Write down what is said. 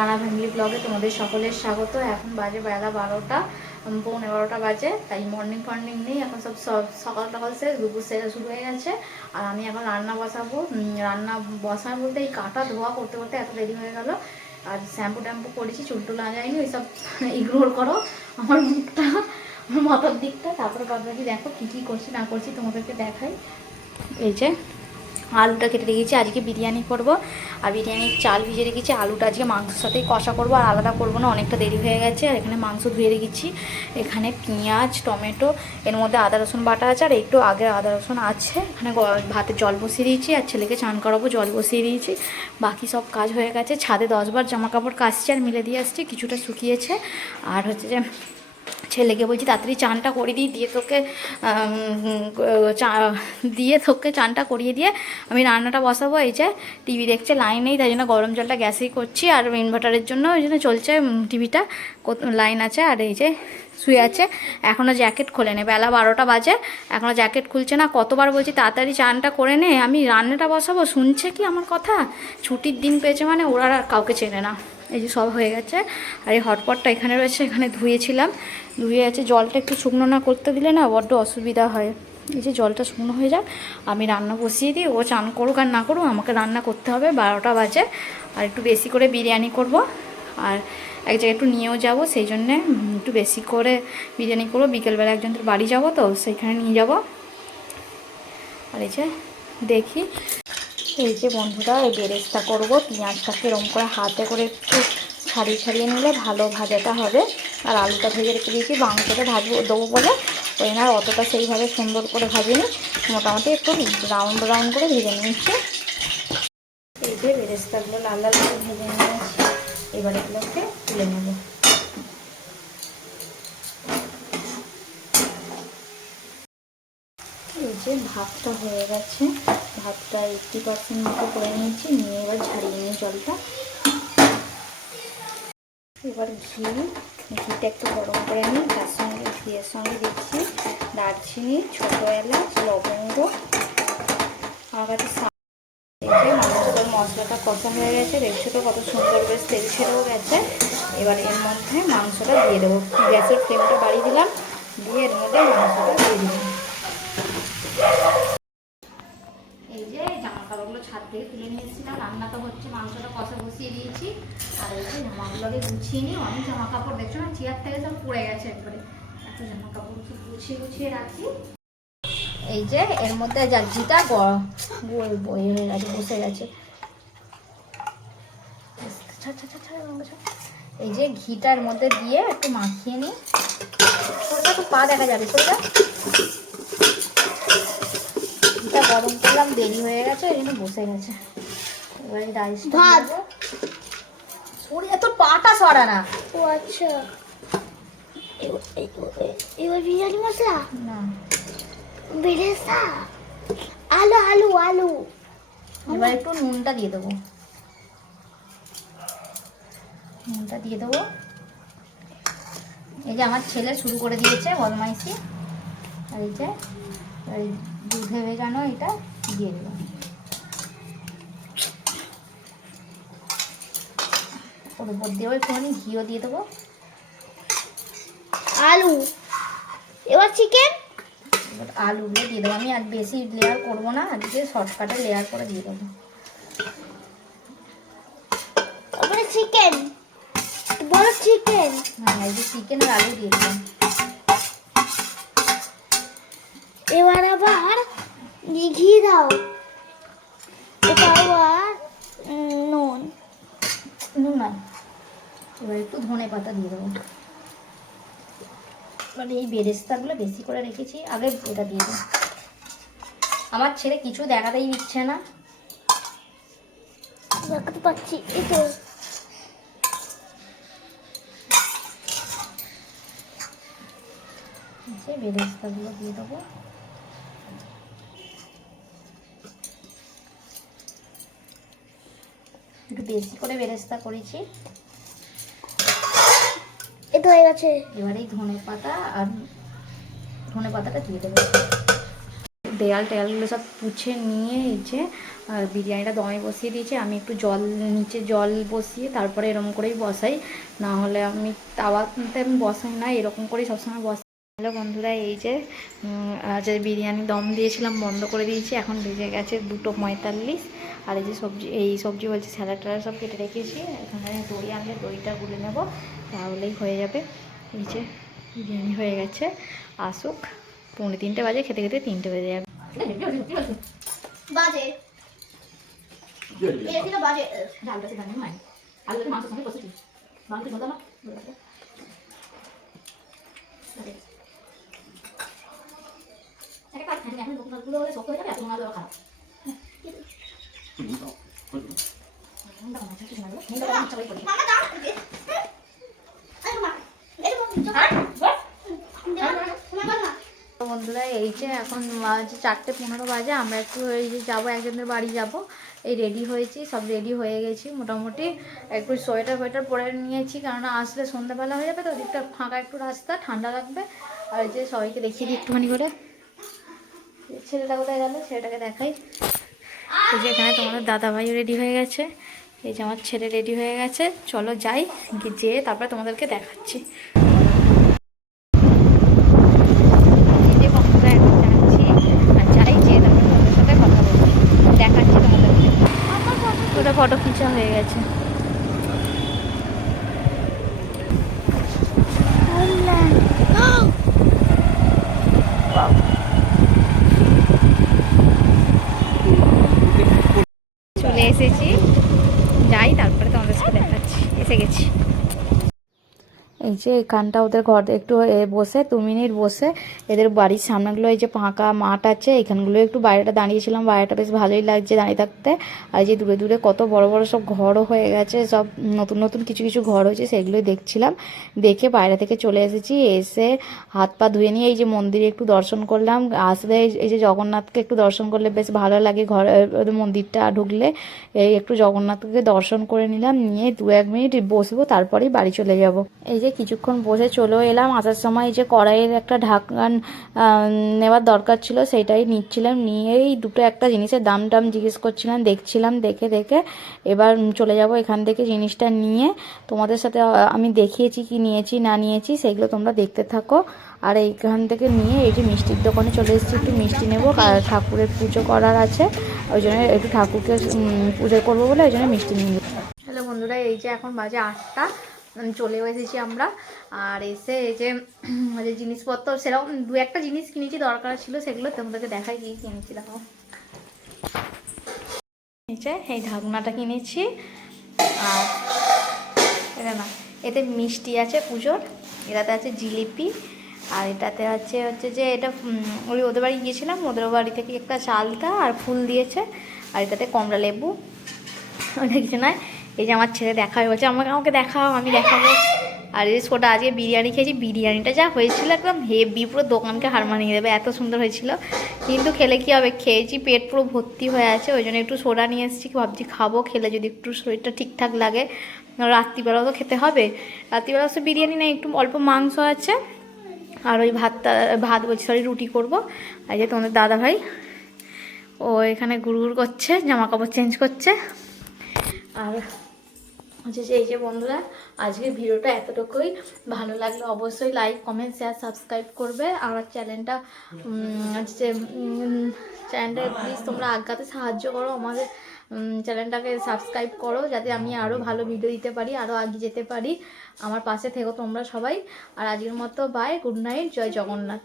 Rana family ব্লগে তোমাদের সকলের স্বাগত। এখন বাজে বেলা বারোটা পৌনে বারোটা বাজে, তাই মর্নিং ফর্নিং নেই। এখন সব সকাল সকাল শেষ দুপুর সেরে শুরু হয়ে গেছে। আর আমি এখন রান্না বসাবো। রান্না বসার বলতে এই কাটা ধোয়া করতে করতে এত দেরি হয়ে গেল। আর শ্যাম্পু ট্যাম্পু করেছি, চুল টুল আনাইনি ওইসব ইগনোর করো। আমার মুখটা, আমার মাথার দিকটা। তারপরে বাদবাকি দেখো কী কী করছি, না করছি তোমাদেরকে দেখাই। এই যে আলুটা কেটে রেখেছি, আজকে বিরিয়ানি করব। আর বিরিয়ানির চাল ভিজে রেখেছি, আলুটা আজকে মাংসের সাথেই কষা করব, আর আলাদা করব না, অনেকটা দেরি হয়ে গেছে। আর এখানে মাংস ধুয়ে রেখেছি। এখানে পেঁয়াজ, টমেটো, এর মধ্যে আদা, রসুন, বাটা আছে, আর একটু আগে আদা, রসুন আছে। এখানে ভাতে জল বসিয়ে দিয়েছি, আর ছেলেকে চান করাবো, জল বসিয়ে দিয়েছি। বাকি সব কাজ হয়ে গেছে। ছাদে দশবার জামা কাপড় কাচছি, আর মিলে দিয়ে আসছি, কিছুটা শুকিয়েছে। আর হচ্ছে যে ছেলেকে বলছি, তাড়াতাড়ি চানটা করে দিই, দিয়ে তোকে চা, দিয়ে তোকে চানটা করিয়ে দিয়ে আমি রান্নাটা বসাবো, এই যে টিভি দেখছে, লাইন নেই, তাই জন্য গরম জলটা গ্যাসেই করছি, আর ইনভার্টারের জন্য, ওই জন্য চলছে টিভিটা লাইন আছে, আর এই যে শুয়ে আছে এখনও জ্যাকেট খোলে নে, বেলা বারোটা বাজে এখনও জ্যাকেট খুলছে না, কতবার বলছি, তাড়াতাড়ি চানটা করে নে, আমি রান্নাটা বসাবো, শুনছে কি আমার কথা? ছুটির দিন পেয়েছে মানে ওরা আর কাউকে চেনে না। এই যে সব হয়ে গেছে। আর এই হটপটটা এখানে রয়েছে, এখানে ধুয়েছিলাম। ধুয়ে আছে, জলটা একটু শুকনো না করতে দিলে না বড্ড অসুবিধা হয়। এই যে জলটা শুকনো হয়ে যাক, আমি রান্না বসিয়ে দিই। ও চান করুক আর না করুক, আমাকে রান্না করতে হবে। বারোটা বাজে, আর একটু বেশি করে বিরিয়ানি করব। আর এক জায়গায় একটু নিয়েও যাব, সেই জন্যে একটু বেশি করে বিরিয়ানি করব। বিকেলবেলা একজনের বাড়ি যাব তো, সেইখানে নিয়ে যাব। আর এই যে দেখি। এই যে বন্ধুরা, এই বেরেস্তা করব, পেঁয়াজটাকে এরকম করে হাতে করে একটু ছাড়িয়ে ছাড়িয়ে নিলে ভালো ভাজাটা হবে। আর আলুটা ভেজে রেখে দিয়েছি, মাংসটা ভাজবো, দেবো বলে। ওই না, অতটা সেইভাবে সুন্দর করে ভাজিনি। মোটামুটি একটু ব্রাউন ব্রাউন করে ভেজে নিয়েছি। এই যে বেরেস্তাগুলো লাল লাল করে ভেজে নিয়েছি। এবার এগুলোকে তুলে নেব। এই যে ভাতটা হয়ে গেছে। ভাতটা এইটটি পার্সেন্ট মতো করে নিয়েছি, নিয়ে এবার ঝাড়িয়ে নিই জলটা। এবার ঘি, ঘিটা একটু গরম করে নিই, তার সঙ্গে ঘিয়ের সঙ্গে দিচ্ছি দারচিনি, ছোটো এলাচ, লবঙ্গ আমার মশলাটা কষা হয়ে গেছে দেখছ তো কত সুন্দর বেশ তেল ছেড়েও গেছে। এবার এর মধ্যে মাংসটা দিয়ে দেবো। গ্যাসের ফ্লেমটা বাড়িয়ে দিলাম, দিয়ে এর মধ্যে মাংসটা দিয়ে দিলাম। কাপড়গুলো ছাদ থেকে তুলে নিয়ে এসেছিলাম। রান্না তো হচ্ছে, মাংসটা কষা বসিয়ে দিয়েছি। আর ওই যে জামাগুলোকে গুছিয়ে নিই অনেক জামা কাপড় দেখছ না? চেয়ার থেকে সব পড়ে গেছে একবারে। এত জামা কাপড় গুছিয়ে গুছিয়ে রাখি। এই যে এর মধ্যে জাজিটা বই হয়ে গেছে বসে গেছে। এই যে ঘিটার মধ্যে দিয়ে একটু মাখিয়ে নিই। তো পা দেখা যাবে ঘিটা গরম করলাম দেরি হয়ে গেছে এই জন্য বসে গেছে। এবারে রাইসটা ভাত। এত পাটা সরা না ও আচ্ছা। এবার বিরিয়ানি মশলা? না। বেরেস্তা? আলু আলু আলু। এবার একটু নুনটা দিয়ে দেবো। নুনটা দিয়ে দেবো। এই যে আমার ছেলে শুরু করে দিয়েছে বদমাইশি। আর এই যে দুধে ভেজানো এটা দিয়ে দেবো। ওর উপর দিয়েও একটুখানি ঘিও দিয়ে দেবো। আলু। এবার চিকেন এবার আলুগুলো দিয়ে দেবো। আমি আর বেশি লেয়ার করব না আজকে শর্টকাটে লেয়ার করে দিয়ে দেবো। চিকেন বড় চিকেন হ্যাঁ এই যে চিকেন আর আলু দিয়ে দিলাম। এবার আবার ঘি দাও। এটা আবার নুন। নুন এবার একটু ধনে পাতা দিয়ে দেবো। এবার এই বেরেস্তাগুলো বেশি করে রেখেছি। আগে এটা দিয়ে দেবো। আমার ছেলে কিছু দেখাতেই দিচ্ছে না। দেখাতে পাচ্ছি যে বেরেস্তাগুলো দিয়ে দেবো। বেশি করে বেরেস্তা করেছি। এটা হয়ে গেছে। এবার ধনে পাতা আর ধনে পাতাটা দিয়ে দেবো। দেয়াল টেয়ালগুলো সব পুছে নিয়ে এই যে আর বিরিয়ানিটা দমে বসিয়ে দিয়েছি। আমি একটু জল নিচে জল বসিয়ে তারপরে এরকম করেই বসাই। না হলে আমি তাওয়াতে আমি বসাই না এরকম করেই সবসময় বসাই হ্যালো বন্ধুরা এই যে আজ বিরিয়ানি দম দিয়েছিলাম বন্ধ করে দিয়েছি। এখন বেজে গেছে দুটো পঁয়তাল্লিশ। আর এই যে সবজি এই সবজি বলছি স্যালাড ট্যালাড সব কেটে রেখেছি। এখানে দই আনলে দইটা গুলে নেব তাহলেই হয়ে যাবে। এই যে বিরিয়ানি হয়ে গেছে আসুক। পৌনে তিনটে বাজে খেতে খেতে তিনটে বেজে যাবে। বাজে। বাজে। একটা কাজ এখন শক্ত হয়ে যাবে এত মাছ খারাপ মামা দাও আরে মা এই মা মা মা তো বন্ধুরা, এই যে এখন বাজে চারটে পনেরো বাজে, আমরা একটু এই যে যাব, একজনের বাড়ি যাব। এই রেডি হয়েছি, সব রেডি হয়ে গেছি, মোটামুটি একটু সোয়েটার ফোয়েটার পরে নিয়েছি কারণ আসলে সন্ধ্যাবেলা হয়ে যাবে তো ওদিকটা ফাঁকা একটু রাস্তা, ঠান্ডা লাগবে। আর যে সবাইকে দেখিয়ে দিই একটুখানি করে। ছেলেটা কোথায় গেল? ছেলেটাকে দেখাই। এই যে এখানে তোমাদের দাদাভাইও রেডি হয়ে গেছে। এই যে আমার ছেলে রেডি হয়ে গেছে। চলো যাই যেয়ে তারপরে তোমাদেরকে দেখাচ্ছি। ফটো খিচা হয়ে এখন যাচ্ছি আর যাই যে তারপরে তোমাদের সাথে কথা বলব দেখাচ্ছি তোমাদেরকে ওটা ফটো খিচা হয়ে গেছে চলে এসেছি। যাই তারপরে তোমাদের সাথে দেখাচ্ছি। এসে গেছি। এই যে এখানটা ওদের ঘর একটু বসে, দু মিনিট বসে। এদের বাড়ির সামনেগুলো, এই যে ফাঁকা মাঠ আছে, এখানগুলো একটু বাইরেটা দাঁড়িয়েছিলাম, বাইরেটা বেশ ভালোই লাগছে দাঁড়িয়ে থাকতে। আর যে দূরে দূরে কত বড় বড় সব ঘরও হয়ে গেছে, সব নতুন নতুন কিছু কিছু ঘর হয়েছে, সেগুলোই দেখছিলাম। দেখে বাইরে থেকে চলে এসেছি, এসে হাত পা ধুয়ে নিয়ে এই যে মন্দিরে একটু দর্শন করলাম। আসলে এই যে জগন্নাথকে একটু দর্শন করলে বেশ ভালো লাগে ঘর মন্দিরটা ঢুকলে। এই একটু জগন্নাথকে দর্শন করে নিলাম, নিয়ে দু এক মিনিট বসবো, তারপরেই বাড়ি চলে যাব। এই যে কিছুক্ষণ বসে চলেও এলাম। আসার সময় যে কড়াইয়ের একটা ঢাকন নেওয়ার দরকার ছিল সেটাই নিচ্ছিলাম। নিয়েই দুটো একটা জিনিসের দাম টাম জিজ্ঞেস করছিলাম, দেখছিলাম, দেখে দেখে এবার চলে যাব এখান থেকে জিনিসটা নিয়ে। তোমাদের সাথে আমি দেখিয়েছি কি নিয়েছি, না নিয়েছি, সেগুলো তোমরা দেখতে থাকো। আর এইখান থেকে নিয়ে এই যে মিষ্টির দোকানে চলে এসেছি, একটু মিষ্টি নেব। ঠাকুরের পুজো করার আছে। ওই জন্য একটু ঠাকুরকে পুজো করব বলে ওই জন্য মিষ্টি নিয়ে হ্যালো বন্ধুরা, এই যে এখন বাজে আটটা। চলেও এসেছি আমরা। আর এসে এই যে যে জিনিসপত্র, সেরকম দু একটা জিনিস কিনেছি, দরকার ছিল, সেগুলো তোমাদেরকে দেখাই কি কিনেছি, দেখো। এই এই ঢাকনাটা কিনেছি। আর এটা না, এতে মিষ্টি আছে পুজোর, এটাতে আছে জিলিপি, আর এটাতে আছে হচ্ছে যে, এটা ওই ওদের বাড়ি গিয়েছিলাম, ওদের বাড়ি থেকে একটা চালতা আর ফুল দিয়েছে, আর এটাতে কমলা লেবু, ওটা কিছু নয়। এই যে আমার ছেলে দেখা হয়ে বলছে, আমাকে আমাকে দেখাও, আমি দেখাবো। আর এই ছোটা আজকে বিরিয়ানি খেয়েছি, বিরিয়ানিটা যা হয়েছিল একদম হেভি পুরো দোকানকে হার মানিয়ে দেবে, এত সুন্দর হয়েছিল। কিন্তু খেলে কি হবে? খেয়েছি, পেট পুরো ভর্তি হয়ে আছে, ওই জন্য একটু সোডা নিয়ে এসেছি, ভাবছি খাব, খেলে যদি একটু শরীরটা ঠিকঠাক লাগে রাত্রিবেলাও তো খেতে হবে। রাত্রিবেলা তো বিরিয়ানি নেই, একটু অল্প মাংস আছে। আর ওই ভাতটা, ভাত বলছি সরি রুটি করব। আর যে তোমাদের দাদা ভাই ও এখানে গুড় করছে জামা কাপড় চেঞ্জ করছে। আর হচ্ছে যে, এই যে বন্ধুরা, আজকের ভিডিওটা এতটুকুই। ভালো লাগলে অবশ্যই লাইক কমেন্ট শেয়ার সাবস্ক্রাইব করবে। আমার চ্যানেলটা হচ্ছে চ্যানেলটা প্লিজ তোমরা আজ্ঞাতে সাহায্য করো। আমাদের চ্যানেলটাকে সাবস্ক্রাইব করো, যাতে আমি আরও ভালো ভিডিও দিতে পারি আরও আগে যেতে পারি। আমার পাশে থেকো তোমরা সবাই। আর আজকের মতো বাই গুড নাইট জয় জগন্নাথ।